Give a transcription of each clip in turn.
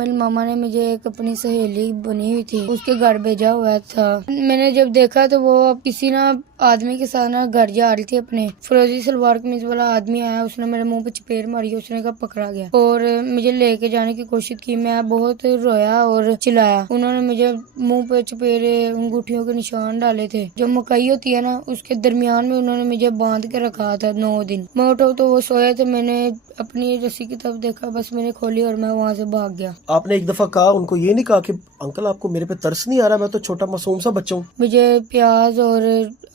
मेरी मामा ने मुझे एक अपनी सहेली बनी हुई थी उसके घर भेजा हुआ था। मैंने जब देखा तो वो किसी ना आदमी के साथ ना घर जा रही थी अपने, फिरोजी सलवार कमीज वाला आदमी आया, उसने मेरे मुंह पे चपेट मारी, उसने कहा पकड़ा गया और मुझे लेके जाने की कोशिश की। मैं बहुत रोया और चिल्लाया। उन्होंने मुझे मुंह पे चपेरे अंगूठियों के निशान डाले थे। जो मकई होती है ना उसके दरमियान में उन्होंने मुझे बांध के रखा था 9 दिन। मैं उठा तो वो सोए थे, मैंने अपनी रस्सी की तरफ देखा, बस मैंने खोली और मैं वहाँ से भाग गया। आपने एक दफा कहा, उनको ये नहीं कहा कि अंकल आपको मेरे पे तरस नहीं आ रहा, मैं तो छोटा मासूम सा बच्चा हूँ? मुझे प्याज और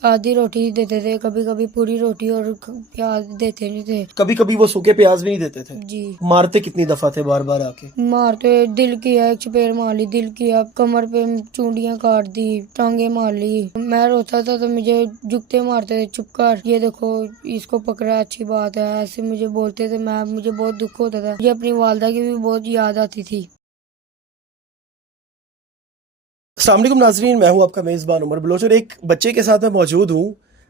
आधी रोटी देते थे, कभी कभी पूरी रोटी और प्याज देते नहीं थे। कभी कभी वो सूखे प्याज भी नहीं देते थे? जी। मारते कितनी दफा थे बार बार आके? मारते, दिल किया, एक चपेट मार ली, दिल किया, कमर पे चूड़ियां काट दी, टांगे मार ली। मैं रोता था तो मुझे जुगते मारते थे, चुप कर, ये देखो इसको पकड़ा, अच्छी बात है, ऐसे मुझे बोलते थे। मुझे बहुत दुख होता था, मुझे अपनी वालदा की भी बहुत याद आती थी। अस्सलाम वालेकुम नाजरीन, मैं हूं आपका मेज़बान उमर बलोच और एक बच्चे के साथ मैं मौजूद हूं।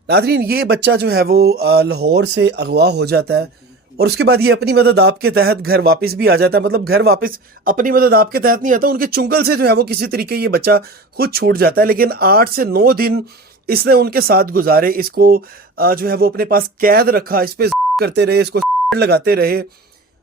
नाजरीन, ये बच्चा जो है वो लाहौर से अगवा हो जाता है और उसके बाद ये अपनी मदद आपके तहत घर वापस भी आ जाता है। मतलब घर वापस अपनी मदद आपके तहत नहीं आता, उनके चुंगल से जो है वो किसी तरीके ये बच्चा खुद छूट जाता है। लेकिन 8 से 9 दिन इसने उनके साथ गुजारे, इसको जो है वो अपने पास कैद रखा, इस पे करते रहे, इसको लगाते रहे।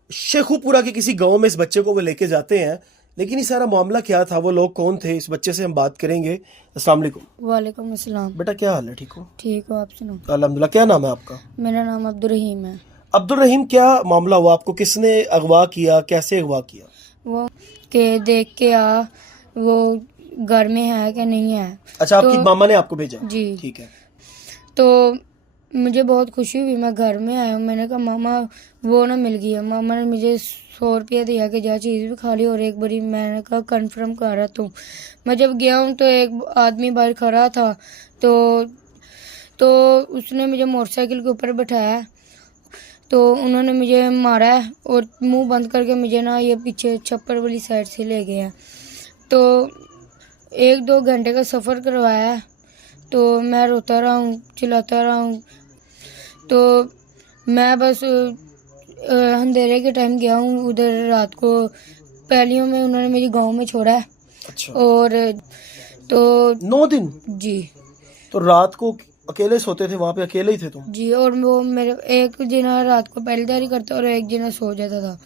शेखुपुरा के किसी गाँव में इस बच्चे को वो लेके जाते हैं। लेकिन ये सारा मामला क्या था, वो लोग कौन थे, इस बच्चे से हम बात करेंगे। अस्सलाम वालेकुम। वालेकुम अस्सलाम। बेटा क्या हाल है, ठीक हो? ठीक हो, आप सुनो? अल्हम्दुलिल्लाह। क्या नाम है आपका? मेरा नाम अब्दुल रहीम है। अब्दुल रहीम, क्या मामला हुआ, आपको किसने अगवा किया, कैसे अगवा किया? वो के देख के आ वो घर में है कि नहीं है। अच्छा, आपकी तो मामा ने आपको भेजा? जी। ठीक है। तो मुझे बहुत खुशी हुई, मैं घर में आया हूँ। मैंने कहा मामा वो ना मिल गया। मामा ने मुझे 100 रुपया दिया कि जा चीज़ भी खा ली और एक बारी मैंने कहा कन्फर्म कर रहा तू। मैं जब गया हूँ तो एक आदमी बाहर खड़ा था, तो उसने मुझे मोटरसाइकिल के ऊपर बैठाया, तो उन्होंने मुझे मारा है और मुंह बंद करके मुझे ना ये पीछे छप्पर वाली साइड से ले गए हैं। तो 1-2 घंटे का सफ़र करवाया है। तो मैं रोता रहा हूँ, चिल्लाता रहा हूँ। तो मैं बस अंधेरे के टाइम गया हूँ उधर रात को। पहलियों में उन्होंने मेरी गांव में छोड़ा है। अच्छा। और तो 9 दिन? जी। तो रात को अकेले सोते थे वहां पे, अकेले ही थे तुम? जी, और वो मेरे एक जना रात को पहरेदारी करता और एक जना सो जाता था।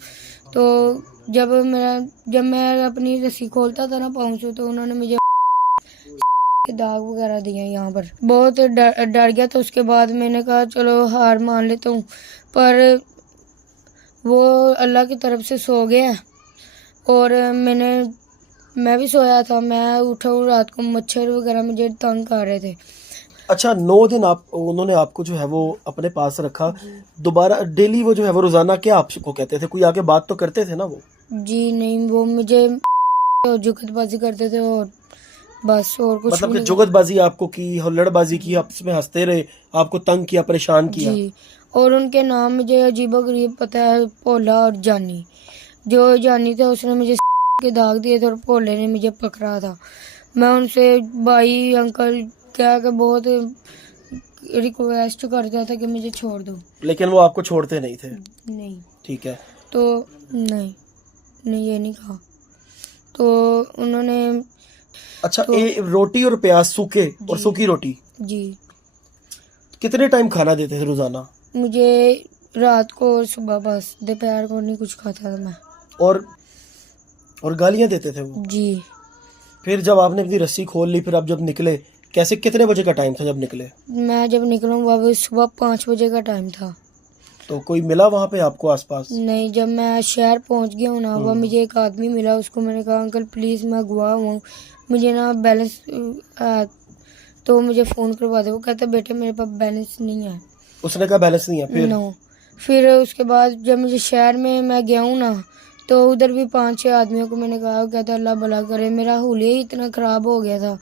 तो जब मैं अपनी रस्सी खोलता था ना पाँव से, तो उन्होंने मुझे के दाग वगैरह दिए यहाँ पर। बहुत डर गया। तो उसके बाद मैंने कहा चलो हार मान लेता हूँ, पर वो अल्लाह की तरफ से सो गया और मैं भी सोया था। मैं उठा हूँ रात को, मच्छर वगैरह मुझे तंग कर रहे थे। अच्छा, 9 दिन उन्होंने आपको जो है वो अपने पास रखा। दोबारा डेली वो जो है वो रोजाना क्या आपको कहते थे, कोई आके बात तो करते थे ना वो? जी नहीं, वो मुझे जुगतबाजी करते थे और बस, और कुछ मतलब भी कि नहीं। जुगतबाजी आपको की, हुल्लड़बाजी की, आपस में हंसते रहे, आपको तंग किया, परेशान किया? जी, और उनके नाम मुझे अजीबोगरीब पता है, भोला और जानी। जो जानी था उसने मुझे के दाग दिए थे और भोले ने मुझे पकड़ा था। मैं उनसे भाई अंकल क्या के बहुत रिक्वेस्ट करता था कि मुझे छोड़ दो, लेकिन वो आपको छोड़ते नहीं थे? नहीं। ठीक है। तो नहीं, ये नहीं कहा। तो उन्होंने अच्छा, तो रोटी और प्याज सूखे और जी। सूखी रोटी जी, कितने टाइम खाना देते थे रोजाना? मुझे रात को और सुबह, बस दोपहर को नहीं कुछ खाता था मैं। और गालियां देते थे वो? जी। फिर जब आपने अपनी रस्सी खोल ली, फिर आप जब निकले, कैसे, कितने बजे का टाइम था जब निकले? मैं जब निकला वापस सुबह 5 बजे का टाइम था। तो कोई मिला वहां पे आपको आसपास? नहीं, जब मैं शहर पहुंच गया हूँ ना, वह मुझे एक आदमी मिला। उसको मैंने कहा अंकल प्लीज़ मैं अगवा हूँ, मुझे ना बैलेंस तो मुझे फ़ोन करवा दे। वो कहता बेटे मेरे पास बैलेंस नहीं है। उसने कहा बैलेंस नहीं है? फिर? नो। फिर उसके बाद जब मुझे शहर में मैं गया हूँ ना, तो उधर भी 5-6 आदमियों को मैंने कहा। वो कहता अल्लाह भला करे, मेरा हुलिया ही इतना ख़राब हो गया था।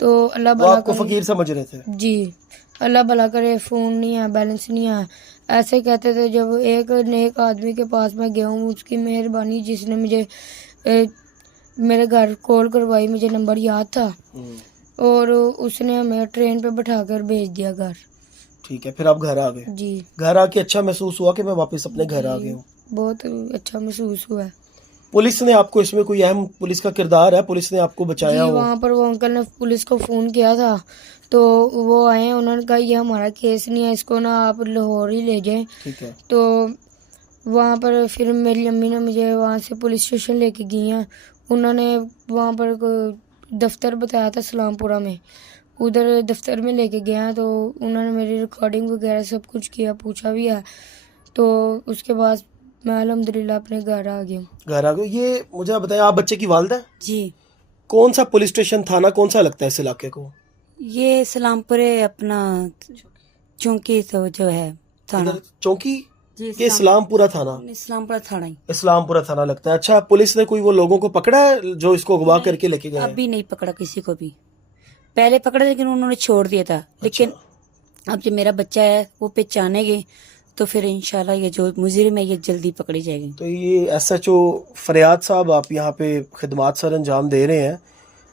तो अल्लाह वो भला आपको करे। फकीर समझ रहे थे? जी, अल्लाह भला करे, फ़ोन नहीं है, बैलेंस नहीं है, ऐसे कहते थे। जब एक नेक आदमी के पास मैं गया हूँ, उसकी मेहरबानी, जिसने मुझे मेरे घर कॉल करवाई, मुझे नंबर याद था, और उसने हमें ट्रेन पे बैठा कर भेज दिया घर। ठीक है, फिर आप घर आ गए? जी। घर आके अच्छा महसूस हुआ कि मैं वापस अपने घर आ गया हूँ? बहुत अच्छा महसूस हुआ है। पुलिस ने आपको इसमें कोई अहम पुलिस का किरदार है, पुलिस ने आपको बचाया जी हो? वहाँ पर वो अंकल ने पुलिस को फ़ोन किया था, तो वो आए हैं, उन्होंने कहा ये हमारा केस नहीं है, इसको ना आप लाहौर ही ले जाएं। ठीक है। तो वहाँ पर फिर मेरी अम्मी ने मुझे वहाँ से पुलिस स्टेशन लेके गई हैं। उन्होंने वहाँ पर दफ्तर बताया था सलामपुरा में, उधर दफ्तर में लेके गए हैं, तो उन्होंने मेरी रिकॉर्डिंग वगैरह सब कुछ किया, पूछा भी है। तो उसके बाद मैं अल्हम्दुलिल्लाह अपने घर आ गया हूँ। घर आ गए। ये मुझे आप बताएं, आप बच्चे की वालिदा है? जी, कौन सा पुलिस स्टेशन, थाना कौन सा लगता है इस इलाके को? ये सलामपुरे अपना चौकी तो जो है थाना, इधर चौकी जी के इस्लामपुरा थाना? इस्लामपुरा थाना ही। इस्लामपुरा थाना लगता है। अच्छा, पुलिस ने कोई वो लोगों को पकड़ा है जो इसको अगवा करके लेके गए हैं? अभी नहीं पकड़ा किसी को भी, पहले पकड़ा लेकिन उन्होंने छोड़ दिया था। लेकिन अब जो मेरा बच्चा है वो पहचानेंगे तो फिर इंशाल्लाह ये जो मुजरिम है ये जल्दी पकड़ी जाएगी। तो ये SHO फरियाद साहब, आप यहाँ पे खिदमात सर अंजाम दे रहे हैं।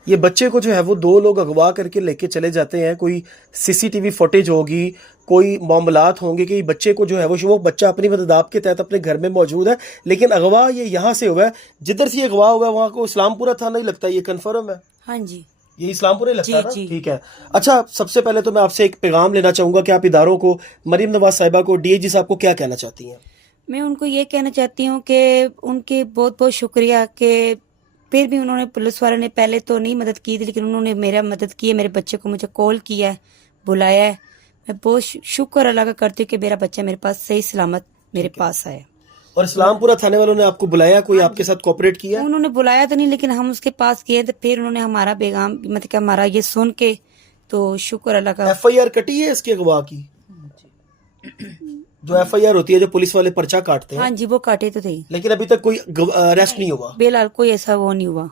ये बच्चे को जो है वो 2 लोग अगवा करके लेके चले जाते हैं, कोई CCTV फुटेज होगी, कोई मामलात होंगे कि बच्चे को जो है वो बच्चा अपनी मददाब के तहत अपने घर में मौजूद है, लेकिन अगवा ये यहाँ से हुआ है, जिधर से ये अगवा हुआ है वहाँ को इस्लामपुरा थाना ही लगता है, ये कन्फर्म है? हाँ जी, ये इस्लामपुर ही लगता है ना? जी। ठीक है। अच्छा, सबसे पहले तो मैं आपसे एक पैगाम लेना चाहूंगा कि आप इदारों को, मरीम नवाज साहिबा को, DIG साहब को क्या कहना चाहती हैं? मैं उनको ये कहना चाहती हूँ कि उनके बहुत बहुत शुक्रिया कि फिर भी उन्होंने, पुलिस वाले ने पहले तो नहीं मदद की थी लेकिन उन्होंने मेरा मदद की है, मेरे बच्चे को मुझे कॉल किया है, बुलाया है। मैं बहुत शुक्र अल्लाह का करती हूँ कि मेरा बच्चा मेरे पास सही सलामत मेरे पास आया। और इस्लामपुरा थाने वालों ने आपको बुलाया, कोई आपके साथ कोऑपरेट किया? उन्होंने बुलाया तो नहीं लेकिन हम उसके पास गए तो फिर उन्होंने हमारा पैगाम, मतलब कि हमारा ये सुन के, तो शुक्र अल्लाह का। FIR कटी है इसके अगवा की? जो FIR होती है, जो पुलिस वाले पर्चा काटते हैं? हाँ जी, वो काटे तो थे लेकिन अभी तक कोई अरेस्ट नहीं हुआ? बेलाल कोई ऐसा वो नहीं हुआ।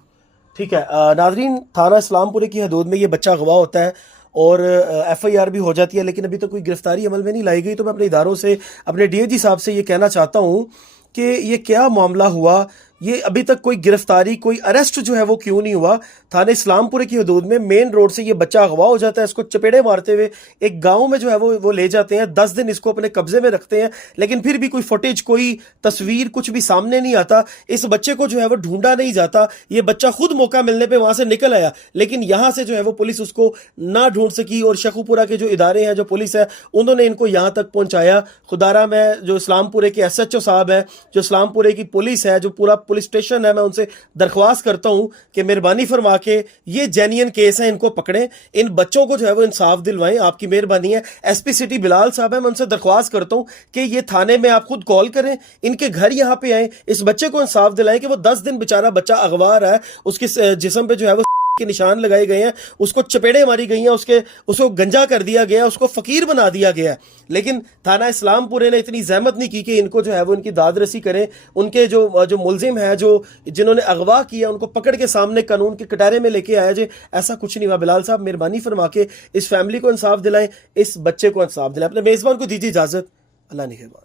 ठीक है। नाजरीन, थाना इस्लामपुरे की हदूद में ये बच्चा अगवा होता है और FIR भी हो जाती है, लेकिन अभी तक कोई गिरफ्तारी अमल में नहीं लाई गई। तो मैं अपने इदारों से, अपने DIG साहब से ये कहना चाहता हूँ कि ये क्या मामला हुआ, ये अभी तक कोई गिरफ्तारी, कोई अरेस्ट जो है वो क्यों नहीं हुआ? थाने इस्लामपुरे की हदूद में मेन रोड से ये बच्चा अगवा हो जाता है, इसको चपेड़े मारते हुए एक गांव में जो है वो ले जाते हैं, 10 दिन इसको अपने कब्जे में रखते हैं, लेकिन फिर भी कोई फुटेज, कोई तस्वीर, कुछ भी सामने नहीं आता। इस बच्चे को जो है वो ढूंढा नहीं जाता। ये बच्चा खुद मौका मिलने पर वहां से निकल आया, लेकिन यहाँ से जो है वो पुलिस उसको ना ढूंढ सकी, और शेखुपुरा के जो इदारे हैं, जो पुलिस है, उन्होंने इनको यहाँ तक पहुंचाया। खुदारा मैं जो इस्लामपुरे के SHO साहब है, जो इस्लामपुरे की पुलिस है, जो पूरा पुलिस स्टेशन है, मैं उनसे दरख्वास्त करता हूं कि मेहरबानी फरमा के ये जेन्युइन केस है, इनको पकड़ें, इन बच्चों को जो है वो इंसाफ दिलवाएं, आपकी मेहरबानी है। SP सिटी बिलाल साहब है, मैं उनसे दरख्वास्त करता हूं कि ये थाने में आप खुद कॉल करें, इनके घर यहां पे आए, इस बच्चे को इंसाफ दिलाएं कि वो 10 दिन बेचारा बच्चा अगवा रहा है, उसके जिस्म पे जो है वो के निशान लगाए गए हैं, उसको चपेड़े मारी गई हैं, उसको गंजा कर दिया गया, उसको फकीर बना दिया गया, लेकिन थाना इस्लामपुरे ने इतनी जहमत नहीं की कि इनको जो है वो इनकी दाद रसी करें। उनके जो मुलजिम है, जो जिन्होंने अगवा किया, उनको पकड़ के सामने कानून के कटारे में लेके आया जे। ऐसा कुछ नहीं हुआ। बिलाल साहब, मेहरबानी फरमा के इस फैमिली को इंसाफ दिलाएं, इस बच्चे को इंसाफ दिलाएं। अपने मेजबान को दीजिए इजाजत। अल्लाह निगहबान।